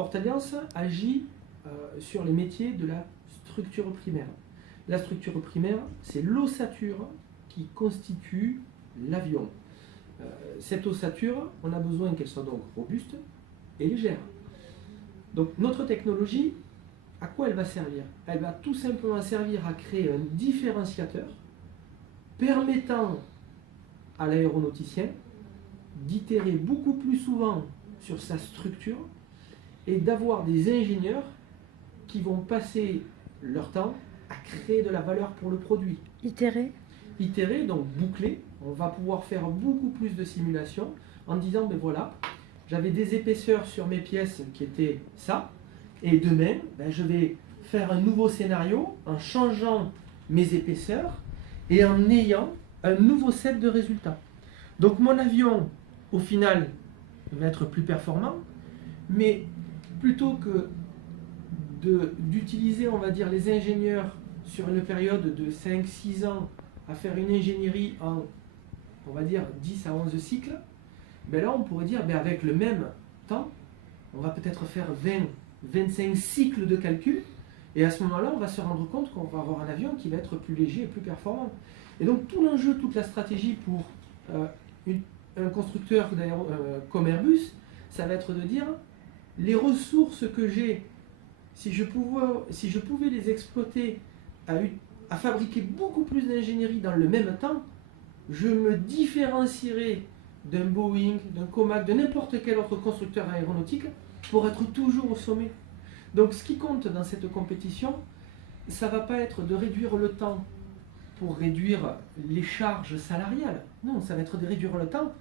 Portalliance agit sur les métiers de la structure primaire. La structure primaire, c'est l'ossature qui constitue l'avion. Cette ossature, on a besoin qu'elle soit donc robuste et légère. Donc notre technologie, à quoi elle va servir? Elle va tout simplement servir à créer un différenciateur permettant à l'aéronauticien d'itérer beaucoup plus souvent sur sa structure et d'avoir des ingénieurs qui vont passer leur temps à créer de la valeur pour le produit. Itérer? Itérer, donc boucler. On va pouvoir faire beaucoup plus de simulations en disant, ben voilà, j'avais des épaisseurs sur mes pièces qui étaient ça, et demain, ben je vais faire un nouveau scénario en changeant mes épaisseurs et en ayant un nouveau set de résultats. Donc mon avion, au final, va être plus performant, mais plutôt que d'utiliser, on va dire, les ingénieurs sur une période de 5-6 ans à faire une ingénierie en, on va dire, 10 à 11 cycles, ben là on pourrait dire, ben avec le même temps, on va peut-être faire 20-25 cycles de calcul, et à ce moment-là, on va se rendre compte qu'on va avoir un avion qui va être plus léger et plus performant. Et donc tout l'enjeu, toute la stratégie pour un constructeur comme Airbus, ça va être de dire, les ressources que j'ai, si je pouvais les exploiter à fabriquer beaucoup plus d'ingénierie dans le même temps, je me différencierais d'un Boeing, d'un Comac, de n'importe quel autre constructeur aéronautique pour être toujours au sommet. Donc ce qui compte dans cette compétition, ça ne va pas être de réduire le temps pour réduire les charges salariales. Non, ça va être de réduire le temps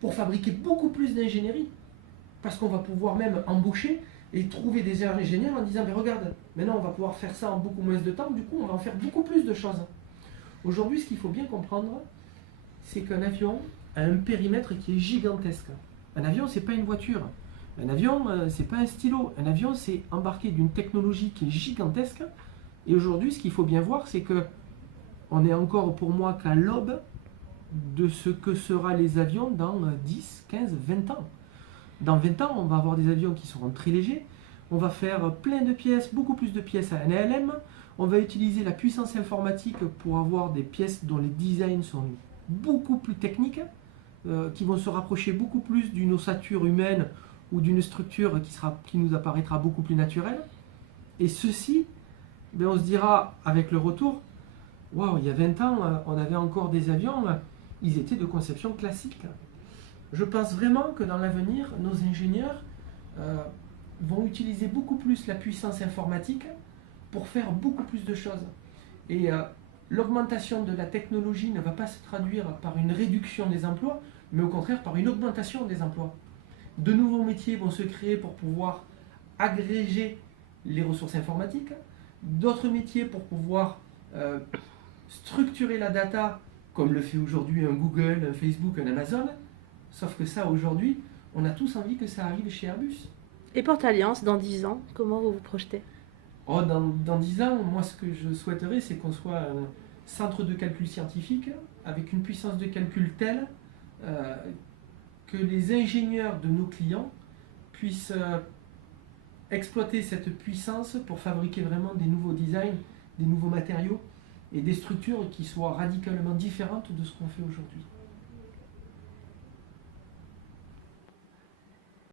pour fabriquer beaucoup plus d'ingénierie. Parce qu'on va pouvoir même embaucher et trouver des ingénieurs en disant, mais regarde, maintenant on va pouvoir faire ça en beaucoup moins de temps, du coup on va en faire beaucoup plus de choses. Aujourd'hui, ce qu'il faut bien comprendre, c'est qu'un avion a un périmètre qui est gigantesque. Un avion, ce n'est pas une voiture. Un avion, ce n'est pas un stylo. Un avion, c'est embarqué d'une technologie qui est gigantesque. Et aujourd'hui, ce qu'il faut bien voir, c'est que on est encore pour moi qu'à l'aube de ce que seront les avions dans 10, 15, 20 ans. Dans 20 ans, on va avoir des avions qui seront très légers. On va faire plein de pièces, beaucoup plus de pièces à NLM. On va utiliser la puissance informatique pour avoir des pièces dont les designs sont beaucoup plus techniques, qui vont se rapprocher beaucoup plus d'une ossature humaine ou d'une structure qui nous apparaîtra beaucoup plus naturelle. Et ceci, ben on se dira avec le retour, waouh, il y a 20 ans, on avait encore des avions, ils étaient de conception classique. Je pense vraiment que dans l'avenir, nos ingénieurs vont utiliser beaucoup plus la puissance informatique pour faire beaucoup plus de choses. Et l'augmentation de la technologie ne va pas se traduire par une réduction des emplois, mais au contraire par une augmentation des emplois. De nouveaux métiers vont se créer pour pouvoir agréger les ressources informatiques, d'autres métiers pour pouvoir structurer la data, comme le fait aujourd'hui un Google, un Facebook, un Amazon. Sauf que ça, aujourd'hui, on a tous envie que ça arrive chez Airbus. Et Portalliance, dans 10 ans, comment vous vous projetez? Oh, dans 10 ans, moi, ce que je souhaiterais, c'est qu'on soit un centre de calcul scientifique avec une puissance de calcul telle que les ingénieurs de nos clients puissent exploiter cette puissance pour fabriquer vraiment des nouveaux designs, des nouveaux matériaux et des structures qui soient radicalement différentes de ce qu'on fait aujourd'hui.